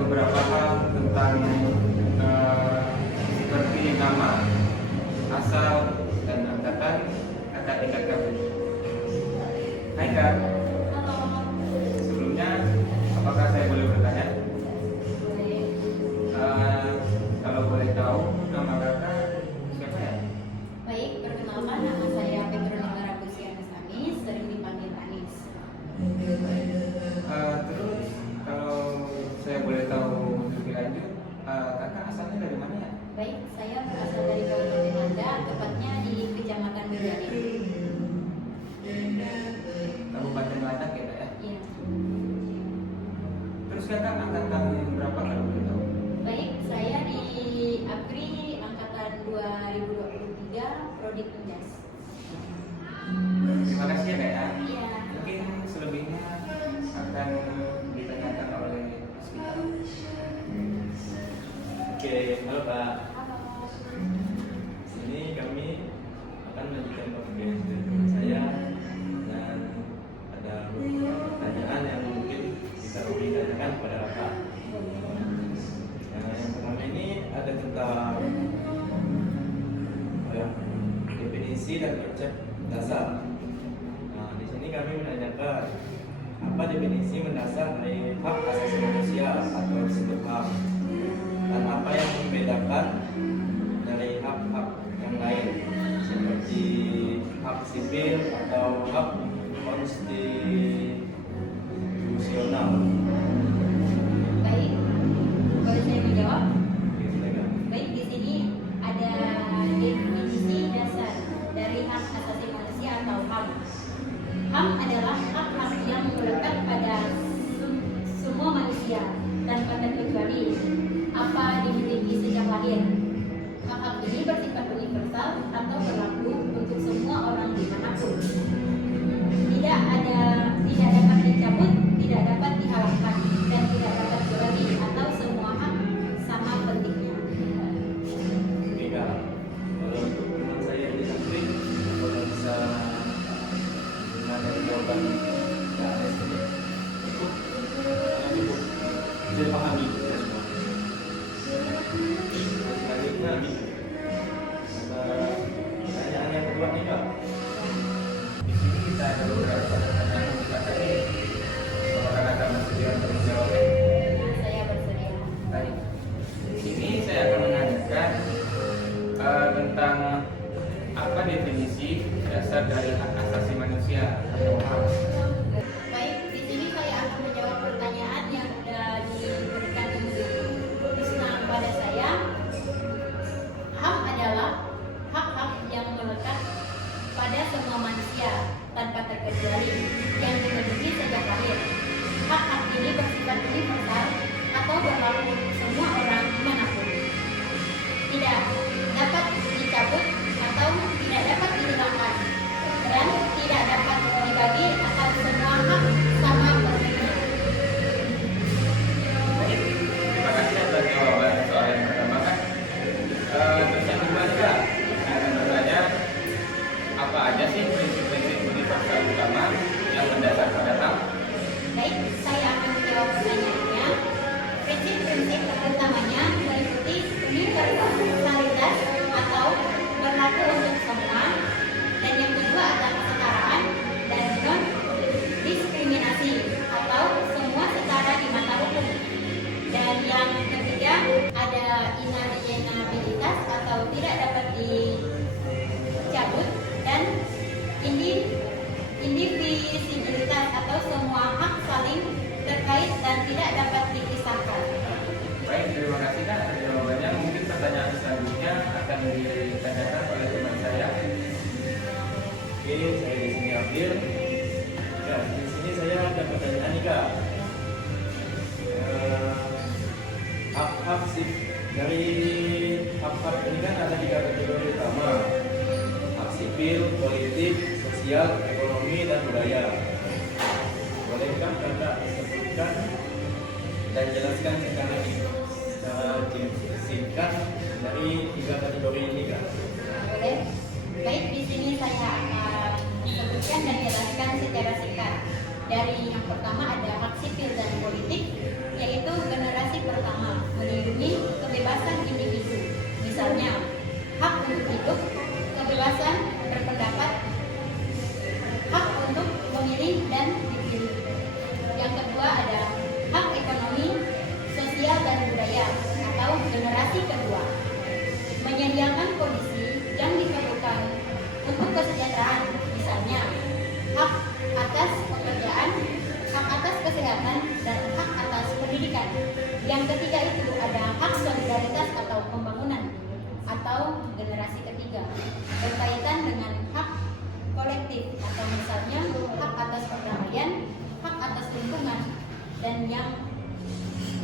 beberapa hal tentang seperti nama, asal, dan angkatan kakak tingkat kami. Hai Kak, sebelumnya apakah saya boleh bertanya? Kalau boleh tahu nama kakak siapa ya? Baik, perkenalkan nama saya Petronella Ragusiana Samis, sering dipanggil Anis. Terus kalau saya boleh tahu lebih lanjut, kakak asalnya dari mana ya? Baik, saya berasal dari Kabupaten Nanda, tepatnya di Kecamatan Bejani. Kabupaten Landak ya Kak ya? Iya. Terus kakak angkatan berapa kalau boleh tahu? Baik, saya di Apri angkatan 2023 Prodi Unjas. Terima kasih ya Kak ya. Iya. Mungkin selebihnya akan ditanyakan oleh Mas Vita. Oke, halo Pak. Halo. Sini kami akan melanjutkan pemberian dari teman saya dan ada beberapa pertanyaan yang mungkin bisa kami tanyakan kepada Bapak. Yang pertama ini ada tentang definisi dan konsep dasar. Nah, di sini kami menanyakan apa definisi mendasar dari hak asasi manusia atau disebut HAM, dan apa yang membedakan dari hak-hak yang lain seperti hak sipil atau hak konstitusional. Baik, boleh saya menjawab? Oke, silakan. Baik, di sini ada definisi dasar dari hak asasi manusia atau HAM. HAM adalah hak-hak yang melekat pada semua manusia tanpa terkecuali apa dimiliki sejak lahir. Hak-hak ini bersifat universal atau berlaku untuk semua orang dimanapun. Tidak dapat dicabut, tidak dapat dihalangkan, dan tidak dapat berlebih atau semua hak sama pentingnya. Oke Kak, kalau untuk teman saya di Apri, apakah bisa mengenai jawaban Kak Anes ini? Cukup, bisa dipahami ya semua. Selanjutnya ada pertanyaan yang kedua nih Kak. Di sini kita ada beberapa pertanyaan yang kita tadi. Apakah kakak bersedia untuk menjawabnya? Saya bersedia. Baik. Di sini saya akan menanyakan tentang apa definisi dasar dari hak asasi manusia atau HAM. Baik, di sini saya akan menjawab pertanyaan yang sudah diberikan Krisna kepada saya. HAM adalah hak-hak yang melekat pada semua manusia tanpa terkecuali yang dimiliki sejak lahir. Hak-hak ini bersifat universal atau berlaku untuk semua orang dimanapun. Tidak dapat dicabut atau tidak dapat dihilangkan, dan tidak dapat dibagi atau semua hak sama pentingnya. Baik, terima kasih atas jawaban soal yang pertama kan. Terus yang kedua juga, saya akan bertanya apa aja sih prinsip-prinsip universal utama yang mendasar pada HAM? Baik, saya akan menjawab pertanyaannya. Prinsip-prinsip utamanya meliputi universalitas atau berlaku untuk semua, dan yang kedua adalah kesetaraan dan non-diskriminasi atau semua setara di mata hukum. Dan yang ketiga ada inalienabilitas atau tidak dapat dicabut, dan indivisibilitas atau semua hak saling terkait dan tidak dapat dipisahkan. Baik, terima kasih Kak atas jawabannya. Mungkin pertanyaan selanjutnya akan ditanyakan oleh teman saya. Oke, saya di sini Abdil. Ya, di sini saya ada pertanyaan nih Kak. Hak-hak sih dari hak-hak ini kan ada 3 kategori utama: hak sipil, politik, sosial, ekonomi, dan budaya. Bolehkah Kakak sebutkan dan jelaskan secara singkat dari 3 kategori ini Kak? Boleh? Baik, di sini saya akan sebutkan dan jelaskan secara singkat. Dari yang pertama ada hak sipil dan politik, yaitu generasi dan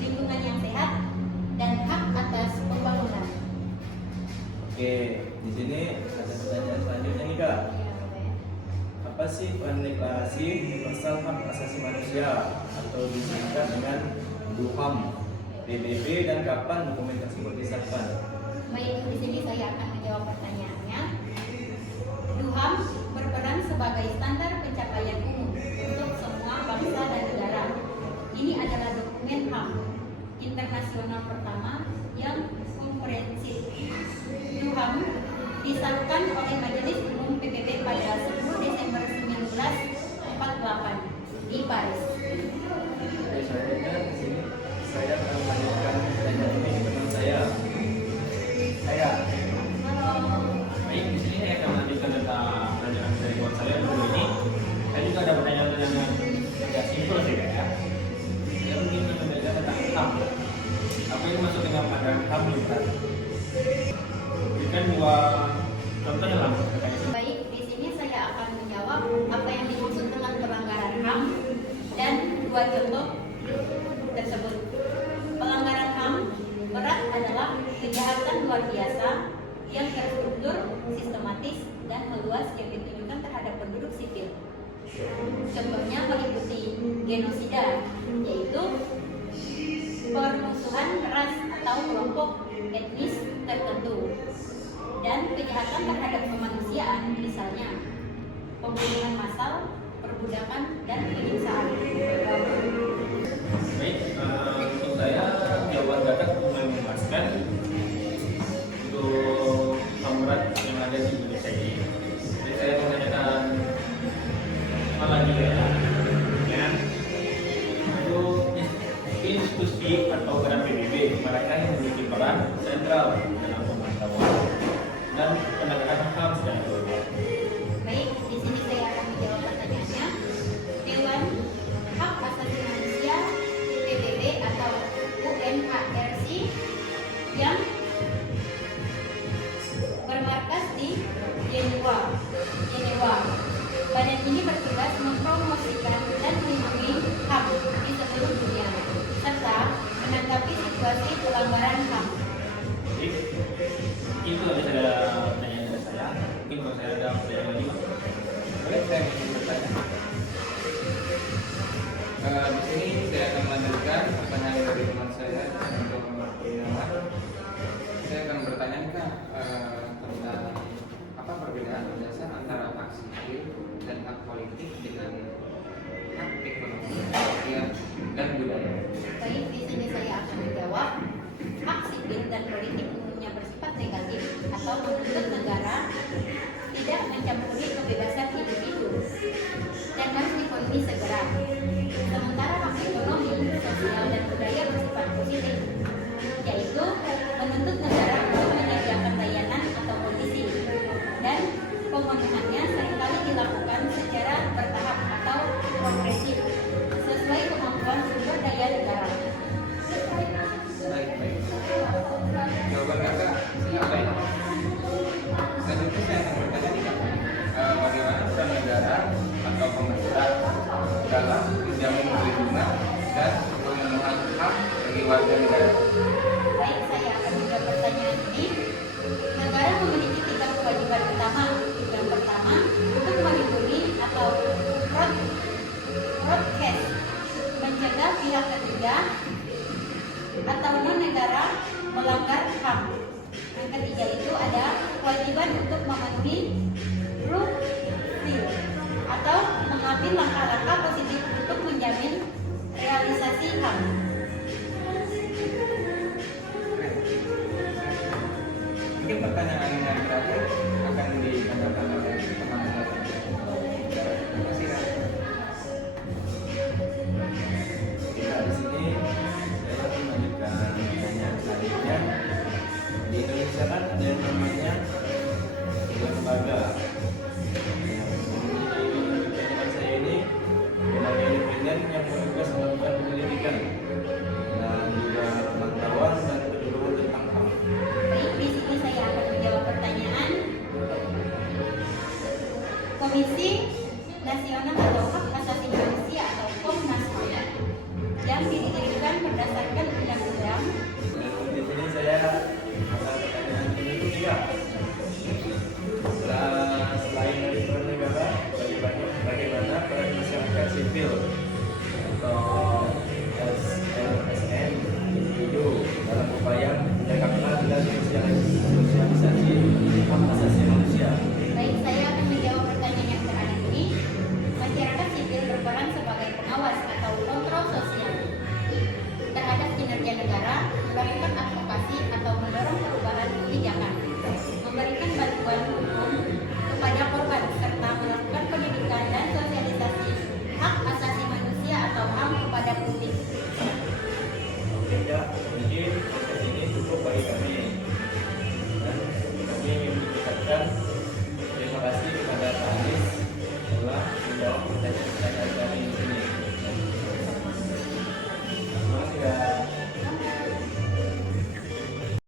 lingkungan yang sehat, dan hak atas pembangunan. Oke, di sini ada pertanyaan selanjutnya nih Kak. Apa sih peran Deklarasi Universal Hak Asasi Manusia atau disingkat dengan DUHAM, PBB, dan kapan dokumen tersebut disahkan? Baik, di sini saya akan menjawab pertanyaannya. DUHAM berperan sebagai standar pencapaian umum untuk semua bangsa dan negara. Ini adalah dokumen HAM internasional pertama yang komprehensif. DUHAM disahkan oleh Majelis Umum PBB pada 10 Desember 1948 di Paris. Oke, selanjutnya di sini saya akan melanjutkan pertanyaan ini ke teman saya. Halo. Baik, di sini saya akan melanjutkan tentang pelajaran dari buat saya dulu ini. Saya juga ada pertanyaan-pertanyaan yang agak simpel sih Kak ya. Saya mungkin membelajar tentang HAM. Apa yang masuk dengan pandangan HAM ini Kak? Berikan dua contoh yang langsung terkait. Baik, di sini saya akan menjawab apa yang dimaksud dengan pelanggaran HAM dan dua contoh tersebut. Pelanggaran HAM berat adalah kejahatan luar biasa yang terstruktur, sistematis, dan meluas yang ditujukan terhadap penduduk sipil. Contohnya meliputi genosida, yaitu permusuhan ras atau kelompok etnis tertentu, dan kejahatan terhadap kemanusiaan, misalnya pembunuhan massal, perbudakan, dan penyiksaan. Baik, untuk saya jawaban Kakak mulai memuaskan untuk HAM berat yang ada di Indonesia ini. Jadi saya menanyakan apa lagi ya? Ya, untuk institusi atau badan PBB mereka yang memiliki peran sentral dalam pemantauan dan penegakan HAM secara global. Baik, di sini saya akan menjawab pertanyaannya. Dewan Hak Asasi Manusia PBB atau UNHRC yang bermarkas di Jenewa. Badan ini bertugas mempromosikan dan melindungi HAM di seluruh dunia, serta menanggapi situasi pelanggaran HAM. Jadi itu tadi ada pertanyaan dari saya. Mungkin kalau saya ada pertanyaan lagi, Pak. Boleh saya ingin bertanya? Di sini saya akan melanjutkan pertanyaan dari teman saya untuk Irama. Saya akan bertanya Kak tentang apa perbedaan mendasar antara hak sipil dan hak politik dengan hak ekonomi, sosial, dan budaya. Baik, di sini saya akan menjawab. Hak sipil dan politik umumnya bersifat negatif atau menuntut negara tidak mencampuri kebebasan individu dan harus dipenuhi segera. Sementara hak ekonomi, sosial, dan budaya bersifat positif, yaitu menuntut negara untuk menyediakan layanan atau kondisi, dan pemenuhannya seringkali dilakukan secara bertahap atau progresif sesuai kemampuan sumber daya negara. Baik. Jawaban Kakak siapa ya? Selanjutnya saya akan bertanya nih Kak. Bagaimana peran negara atau pemerintah dalam menjamin perlindungan dan pemenuhan hak bagi warga negara? Baik, saya akan menjawab pertanyaan ini. Negara memiliki 3 kewajiban utama. Yang pertama, untuk melindungi atau broadcast, mencegah pihak ketiga atau non-negara melanggar HAM. Yang ketiga itu ada kewajiban untuk memenuhi rule atau mengambil langkah-langkah positif untuk menjamin realisasi HAM. Mungkin pertanyaan yang terakhir akan ditanyakan oleh teman-teman. Terima kasih Kak. Oke, di sini saya akan melanjutkan pertanyaan selanjutnya. Di Indonesia kan ada yang namanya lembaga. Teman saya ini lembaga independen yang bertugas melakukan penyelidikan yang didirikan berdasarkan undang-undang. Di sini saya ada pertanyaan ini juga. Selain dari peran negara, bagaimana peran masyarakat sipil atau LSM individu dalam upaya menjaga keadilan sosialisasi hak asasi manusia? Baik, saya akan menjawab pertanyaan yang terakhir ini. Masyarakat sipil berperan sebagai pengawas atau kontrol sosial terhadap kinerja negara, melakukan advokasi atau mendorong perubahan kebijakan, memberikan bantuan hukum kepada korban, serta melakukan pendidikan dan sosialisasi hak asasi manusia atau HAM kepada publik. Oke, ya, mungkin sampai sini cukup bagi kami.